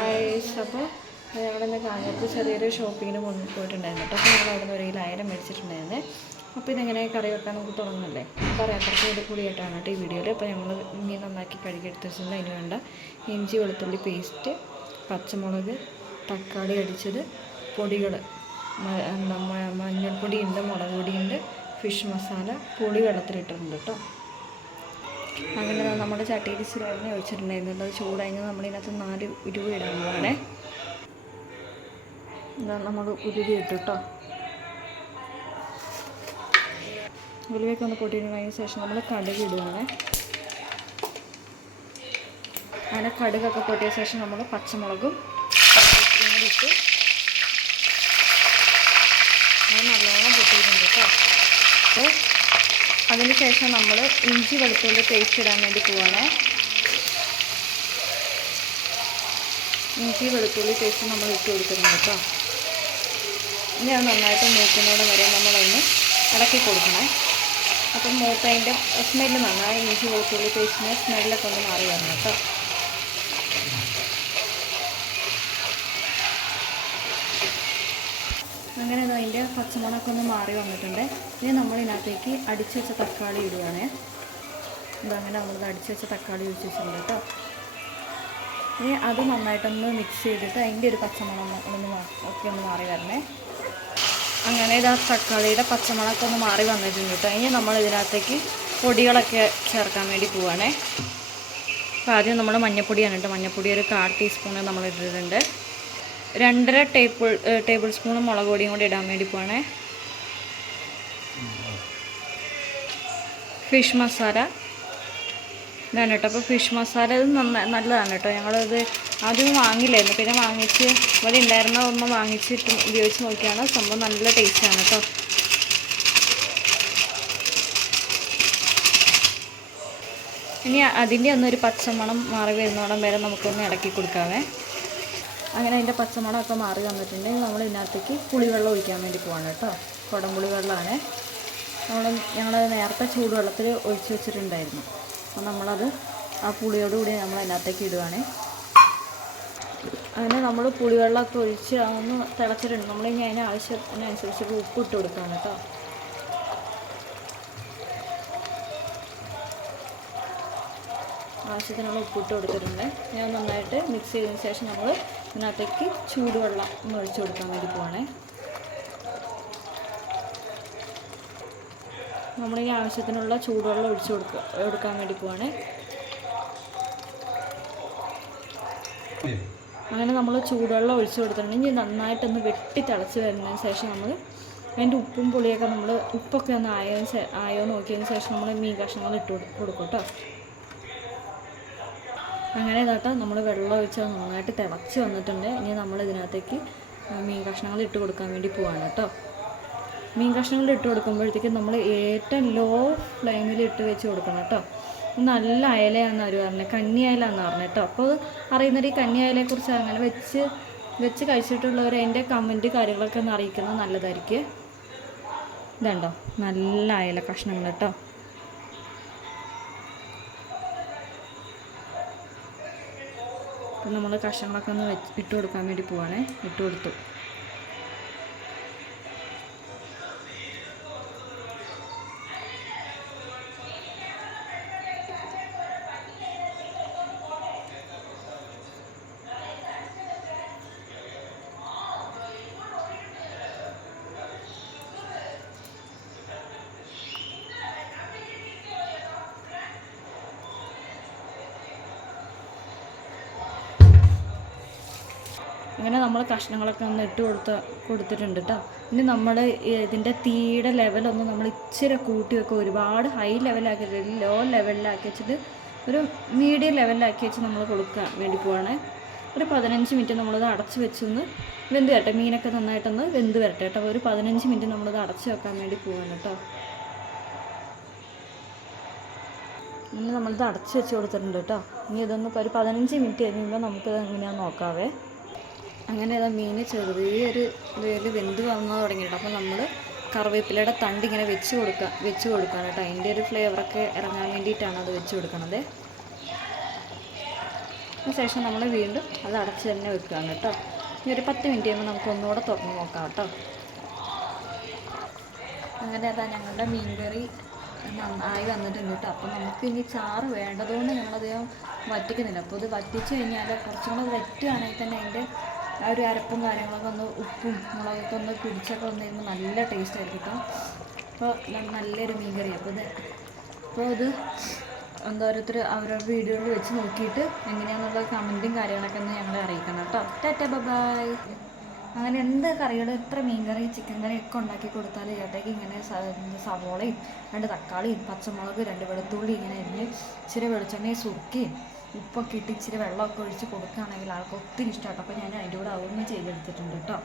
അപ്പോൾ ഞങ്ങളിന്ന് കാഞ്ഞിരത്ത് ചെറിയൊരു ഷോപ്പിങ്ങിന് പോയിട്ടുണ്ടായിരുന്നു കേട്ടോ. അപ്പോൾ ഞങ്ങൾ അവിടെ നിന്ന് ഒരു കിലോ അയല മേടിച്ചിട്ടുണ്ടായിരുന്നേ. അപ്പോൾ ഇതെങ്ങനെ കറി വെക്കാൻ നമുക്ക് തുടങ്ങുന്നല്ലേ. പറയാം, കുറച്ച് ഇത് കൂടിയായിട്ടാണ് കേട്ടോ ഈ വീഡിയോയിൽ. അപ്പോൾ ഞങ്ങൾ മീൻ നന്നാക്കി കഴുകിയെടുത്ത് വെച്ചിട്ടുണ്ട്. അതിന് വേണ്ട ഇഞ്ചി വെളുത്തുള്ളി പേസ്റ്റ്, പച്ചമുളക്, തക്കാളി അടിച്ചത്, പൊടികൾ മഞ്ഞൾപ്പൊടിയുണ്ട്, മുളക് പൊടിയുണ്ട്, ഫിഷ് മസാല, പുളി വെള്ളത്തിലിട്ടിട്ടുണ്ട് കേട്ടോ. അങ്ങനെ നമ്മുടെ ചട്ടിയിൽ ഇച്ചിരി എണ്ണ ഒഴിച്ചിട്ടുണ്ടായിരുന്നുണ്ട്. അത് ചൂടായി നമ്മളിതിനകത്ത് 4 ഉരുവ ഇടാൻ പോകണേ. എന്താ നമ്മൾ ഉരുവി ഇട്ടു കേട്ടോ. ഉലുവയൊക്കെ ഒന്ന് പൊട്ടിയിട്ടതിന് ശേഷം നമ്മൾ കടുക് ഇടുകയാണ്. അങ്ങനെ കടുകൊക്കെ പൊട്ടിയ ശേഷം നമ്മൾ പച്ചമുളകും കൂടി ഇട്ട് അത് നല്ലോണം പൊട്ടിയിട്ടുണ്ട് കേട്ടോ. അപ്പോൾ അതിന് ശേഷം നമ്മൾ ഇഞ്ചി വെളുത്തുള്ളി പേസ്റ്റ് ഇടാൻ വേണ്ടി പോവാണ്. ഇഞ്ചി വെളുത്തുള്ളി പേസ്റ്റ് നമ്മൾ ഇട്ട് കൊടുക്കുന്നുണ്ട് കേട്ടോ. ഇനി അത് നന്നായിട്ട് മൂക്കുന്നോടെ വരെ നമ്മളൊന്ന് ഇളക്കി കൊടുക്കണേ. അപ്പം മൂത്തതിൻ്റെ സ്മെല്ല് നന്നായി ഇഞ്ചി വെളുത്തുള്ളി പേസ്റ്റിന് സ്മെല്ലൊക്കെ ഒന്ന് മാറി വരണം കേട്ടോ. അങ്ങനെ അതിൻ്റെ പച്ചമുളകൊക്കെ ഒന്ന് മാറി വന്നിട്ടുണ്ട്. ഇനി നമ്മളിതിനകത്തേക്ക് അടിച്ച് വെച്ച തക്കാളി ഇടുകയാണ്. ഇതങ്ങനെ നമ്മൾ അടിച്ച് വെച്ച തക്കാളി ഒഴിച്ച് വെച്ചിട്ടുണ്ട് കേട്ടോ. ഇനി അത് നന്നായിട്ടൊന്ന് മിക്സ് ചെയ്തിട്ട് അതിൻ്റെ ഒരു പച്ചമുളക് ഒക്കെ ഒന്ന് മാറി വരണേ. അങ്ങനെ ഇത് ആ തക്കാളിയുടെ പച്ചമുളകൊക്കെ ഒന്ന് മാറി വന്നിട്ടുണ്ട് കേട്ടോ. ഇനി നമ്മൾ ഇതിനകത്തേക്ക് പൊടികളൊക്കെ ചേർക്കാൻ വേണ്ടി പോവുകയാണേ. അപ്പോൾ ആദ്യം നമ്മൾ മഞ്ഞൾപ്പൊടിയാണ് കേട്ടോ. മഞ്ഞൾപ്പൊടി ഒരു 1/4 ടീസ്പൂൺ നമ്മൾ ഇട്ടിട്ടുണ്ട്. 2.5 ടേബിൾ സ്പൂൺ മുളക് പൊടിയും കൂടി ഇടാൻ വേണ്ടി പോവാണേ. ഫിഷ് മസാല ഇതാണ് കേട്ടോ. അപ്പോൾ ഫിഷ് മസാല ഇത് നല്ലതാണ് കേട്ടോ. ഞങ്ങളത് ആദ്യം വാങ്ങില്ലായിരുന്നു, പിന്നെ വാങ്ങിച്ച് ഇവിടെ ഉണ്ടായിരുന്ന ഒന്ന് വാങ്ങിച്ചിട്ട് ഉപയോഗിച്ച് നോക്കിയാണ്. സംഭവം നല്ല ടേസ്റ്റാണ് കേട്ടോ. ഇനി അതിൻ്റെ ഒന്നൊരു പച്ചമണം മാറി വരുന്നോടം വരെ നമുക്കൊന്ന് ഇളക്കി കൊടുക്കാവേ. അങ്ങനെ അതിൻ്റെ പച്ചമണമൊക്കെ മാറി വന്നിട്ടുണ്ടെങ്കിൽ നമ്മൾ ഇതിനകത്തേക്ക് പുളിവെള്ളം ഒഴിക്കാൻ വേണ്ടി പോവാണ് കേട്ടോ. കുടംപുളി വെള്ളമാണ്. ഞങ്ങളത് നേരത്തെ ചൂടുവെള്ളത്തിൽ ഒഴിച്ച് വെച്ചിട്ടുണ്ടായിരുന്നു. അപ്പോൾ നമ്മളത് ആ പുളിയോടുകൂടി നമ്മൾ അതിനകത്തേക്ക് ഇടുകയാണ്. അങ്ങനെ നമ്മൾ പുളിവെള്ളമൊക്കെ ഒഴിച്ച് ഒന്ന് തിളച്ചിട്ടുണ്ട്. നമ്മളിനി അതിന് ആവശ്യത്തിനനുസരിച്ച് ഉപ്പ് ഇട്ട് കൊടുക്കുകയാണ് കേട്ടോ. ആവശ്യത്തിനുള്ള ഉപ്പിട്ട് കൊടുത്തിട്ടുണ്ട്. ഞാൻ നന്നായിട്ട് മിക്സ് ചെയ്തതിന് ശേഷം നമ്മൾ ഇതിനകത്തേക്ക് ചൂടുവെള്ളം ഒന്ന് ഒഴിച്ച് കൊടുക്കാൻ വേണ്ടി പോവാണേ. നമ്മളിനി ആവശ്യത്തിനുള്ള ചൂടുവെള്ളം ഒഴിച്ച് കൊടുക്കാൻ വേണ്ടി പോവാണേ. അങ്ങനെ നമ്മൾ ചൂടുവെള്ളം ഒഴിച്ച് കൊടുത്തിട്ടുണ്ടെങ്കിൽ നന്നായിട്ടൊന്ന് വെട്ടി തിളച്ച് വരുന്നതിന് ശേഷം നമ്മൾ അതിൻ്റെ ഉപ്പും പുളിയൊക്കെ നമ്മൾ ഉപ്പൊക്കെ ഒന്ന് ആയോ നോക്കിയതിന് ശേഷം നമ്മൾ മീൻ കഷ്ണങ്ങൾ ഇട്ട് കൊടുക്കും കേട്ടോ. അങ്ങനെ ഇതാട്ടോ നമ്മൾ വെള്ളം ഒഴിച്ച് നന്നായിട്ട് തിളച്ച് വന്നിട്ടുണ്ട്. ഇനി നമ്മൾ ഇതിനകത്തേക്ക് മീൻ കഷ്ണങ്ങൾ ഇട്ട് കൊടുക്കാൻ വേണ്ടി പോവാണ് കേട്ടോ. മീൻ കഷ്ണങ്ങൾ ഇട്ട് കൊടുക്കുമ്പോഴത്തേക്കും നമ്മൾ ഏറ്റവും ലോ ഫ്ലെയിമിൽ ഇട്ട് വെച്ച് കൊടുക്കണം കേട്ടോ. നല്ല അയലയാണെന്ന് അവർ പറഞ്ഞത്, കന്നി അയലാന്ന് പറഞ്ഞത് കേട്ടോ. അപ്പോൾ അറിയുന്നവർ ഈ കന്നി അയലയെക്കുറിച്ച് അങ്ങനെ വെച്ച് കഴിച്ചിട്ടുള്ളവർ അതിൻ്റെ കമൻറ്റ് കാര്യങ്ങളൊക്കെ ഒന്ന് അറിയിക്കുന്നത് നല്ലതായിരിക്കും. ഇതുണ്ടോ നല്ല അയല കഷ്ണങ്ങൾ കേട്ടോ. നമ്മൾ കഷ്ണങ്ങളൊക്കെ ഒന്ന് ഇട്ട് കൊടുക്കാൻ വേണ്ടി പോവാണേ. ഇട്ട് കൊടുത്തു. അങ്ങനെ നമ്മൾ കഷ്ണങ്ങളൊക്കെ ഒന്ന് ഇട്ട് കൊടുത്തിട്ടുണ്ട് കേട്ടോ. ഇനി നമ്മൾ ഇതിൻ്റെ തീയുടെ ലെവലൊന്ന് നമ്മൾ ഇച്ചിരി കൂട്ടി വെക്കുക. ഒരുപാട് ഹൈ ലെവലാക്കി ലോ ലെവലിലാക്കി വെച്ചിട്ട് ഒരു മീഡിയം ലെവലിലാക്കി വെച്ച് നമ്മൾ കൊടുക്കാൻ വേണ്ടി പോവാണ്. ഒരു 15 മിനിറ്റ് നമ്മളത് അടച്ച് വെച്ചൊന്ന് വെന്ത് വരട്ടെ. മീനൊക്കെ നന്നായിട്ടൊന്ന് വെന്ത് വരട്ടെ കേട്ടോ. ഒരു 15 മിനിറ്റ് നമ്മളത് അടച്ച് വെക്കാൻ വേണ്ടി പോവാണ് കേട്ടോ. ഇനി നമ്മളിത് അടച്ച് വെച്ച് കൊടുത്തിട്ടുണ്ട് കേട്ടോ. ഇനി ഇതൊന്ന് ഒരു 15 മിനിറ്റ് കഴിയുമ്പോൾ നമുക്കിത് എങ്ങനെയാണെന്ന് നോക്കാവേ. അങ്ങനെ അത് മീൻ ചെറിയൊരു ഇതിൽ വെന്ത് വന്ന് തുടങ്ങിയിട്ട് അപ്പോൾ നമ്മൾ കറിവേപ്പിലയുടെ തണ്ട് ഇങ്ങനെ വെച്ച് കൊടുക്കണം കേട്ടോ. അതിൻ്റെ ഒരു ഫ്ലേവറൊക്കെ ഇറങ്ങാൻ വേണ്ടിയിട്ടാണ് അത് വെച്ച് കൊടുക്കണത്. അതിനുശേഷം നമ്മൾ വീണ്ടും അത് അടച്ച് തന്നെ വെക്കുകയാണ് കേട്ടോ. ഇനി ഒരു 10 മിനിറ്റ് കഴിയുമ്പോൾ നമുക്ക് ഒന്നുകൂടെ തുറന്ന് നോക്കാം കേട്ടോ. അങ്ങനെ അതാ ഞങ്ങളുടെ മീൻകറി നന്നായി വന്നിട്ടുണ്ട് കേട്ടോ. അപ്പോൾ നമുക്ക് ഇനി ചാറ് വേണ്ടതുകൊണ്ട് ഞങ്ങളധികം വറ്റിക്കുന്നില്ല. അപ്പോൾ ഇത് വറ്റിച്ച് കഴിഞ്ഞാൽ കുറച്ചും കൂടെ വറ്റുകയാണെങ്കിൽ തന്നെ അതിൻ്റെ ആ ഒരു അരപ്പും കാര്യങ്ങളൊക്കെ ഒന്ന് ഉപ്പും മുളകൊക്കെ ഒന്ന് പിടിച്ചൊക്കെ വന്നു കഴിയുമ്പോൾ നല്ല ടേസ്റ്റ് ആയിരിക്കും കേട്ടോ. അപ്പോൾ നല്ലൊരു മീൻകറി. അപ്പോൾ ഇത് ഓരോരുത്തർ അവരവരുടെ വീഡിയോയിൽ വെച്ച് നോക്കിയിട്ട് എങ്ങനെയാണെന്നുള്ള കമൻറ്റും കാര്യങ്ങളൊക്കെ ഒന്ന് ഞങ്ങളെ അറിയിക്കണം കേട്ടോ. Tata bye. അങ്ങനെ എന്ത് കറികൾ എത്ര മീൻകറി ചിക്കൻ കറി ഒക്കെ ഉണ്ടാക്കി കൊടുത്താൽ ചേട്ടയ്ക്ക് ഇങ്ങനെ സവോളയും 2 തക്കാളിയും പച്ചമുളക് 2 വെളുത്തുള്ളി ഇങ്ങനെ അരിഞ്ഞ് ഇച്ചിരി വെളിച്ചെണ്ണയും സുർക്കയും ഉപ്പൊക്കെ ഇട്ട് ഇച്ചിരി വെള്ളമൊക്കെ ഒഴിച്ച് കൊടുക്കുകയാണെങ്കിൽ ആൾക്ക് ഒത്തിരി ഇഷ്ടമാട്ടോ. അപ്പോൾ ഞാൻ അതിൻ്റെ കൂടെ അതൊന്നും ചെയ്തെടുത്തിട്ടുണ്ട് കേട്ടോ.